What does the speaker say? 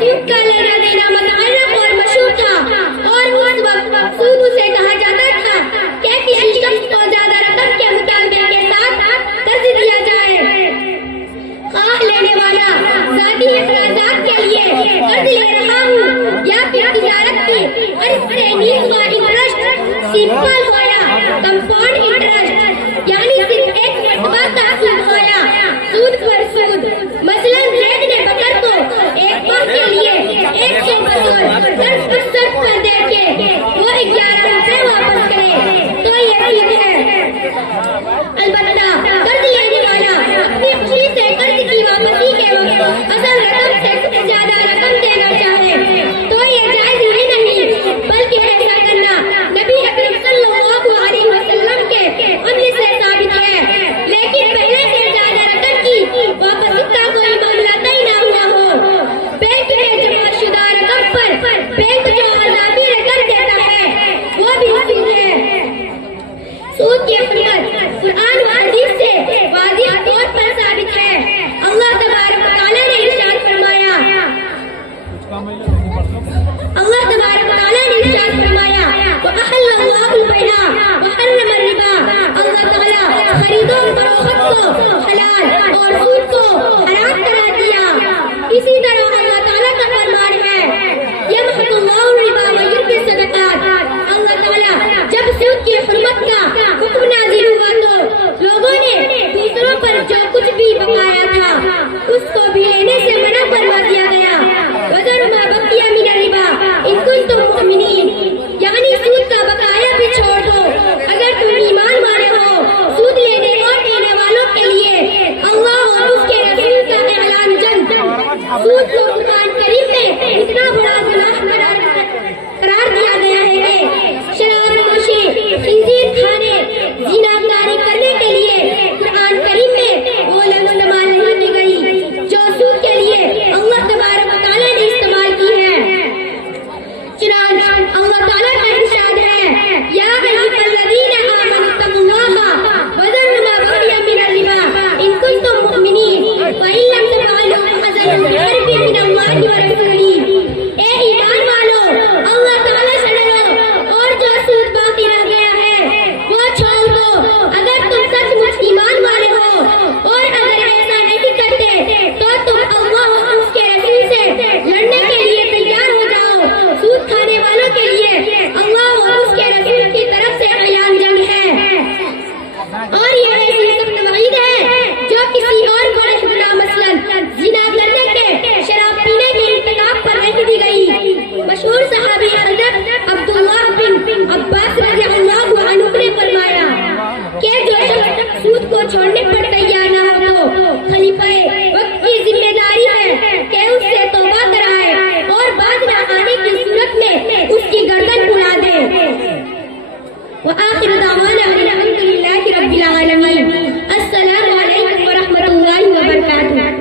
سود کا لینا دینا متعارف اور مشہور تھا، اور اس وقت سود اسے کہا جاتا تھا کہ کسی شخص کو زیادہ رقم کے مطالبے کے ساتھ قرض دیا جائے، خواہ لینے والا ذاتی اخراجات کے لیے قرض لے رہا ہوں یا پھر تجارت کی، اور اس سے نیز ہوا انٹرسٹ سمپل ہو یا کمپاؤنڈ انٹرسٹ، یعنی صرف ایک مرتبہ کا سود ہو یا سود پر سود۔ مثلاً زید نے بکر کو ایک ماہ کے لیے 100 بطور قرض پر صرف کر دے کے وہ 11 روپے واپس کرے تو یہ ٹھیک ہے۔ البتہ قرض لینے والا اپنی خوشی سے قرض کی واپسی کے وقت اصل رقم سے کچھ زیادہ رقم دینا چاہے تو یہ جائز ہی نہیں، بلکہ ایسا کرنا نبی اکرم صلی اللہ علیہ وسلم کے عمل سے ثابت ہے، لیکن پہلے سے زیادہ رقم کی واپسی کا کوئی معاملہ طے نہ ہوا ہو۔ بینک میں جمع شدہ رقم پر بینک جو اضافی رقم دیتا ہے وہ بھی سود ہے۔ سود کی حرمت قرآن و حدیث سے واضح طور پر ثابت ہے۔ اللہ تبارک و تعالیٰ نے ارشاد فرمایا وَأَحَلَّ اللَّهُ الْبَيْعَ وَحَرَّمَ الرِّبَا، اللہ تعالیٰ خرید و فروخت کو حلال اور سود کو حرام قرار دیا۔ اسی طرح اللہ تعالیٰ کا فرمان ہے يَمْحَقُ اللَّهُ الرِّبَا وَيُرْبِي الصَّدَقَاتِ، اللہ تعالیٰ جب سود کی حرمت کا حکم نازل ہوا تو لوگوں نے دوسروں پر جو کچھ بھی بقایا تھا اس کو بھی لینے سے منع فرما دیا گیا۔ وَذَرُوا مَا بَقِيَ مِنَ الرِّبَا إِن كُنتُم مُؤْمِنِينَ، یعنی سود کا بقایا بھی چھوڑ دو اگر تم ایمان والے ہو۔ سود لینے اور دینے والوں کے لیے اللہ اور اس کے رسول کا اعلان جنگ۔ سود کو قرآن کریم میں اتنا بڑا گناہ قرار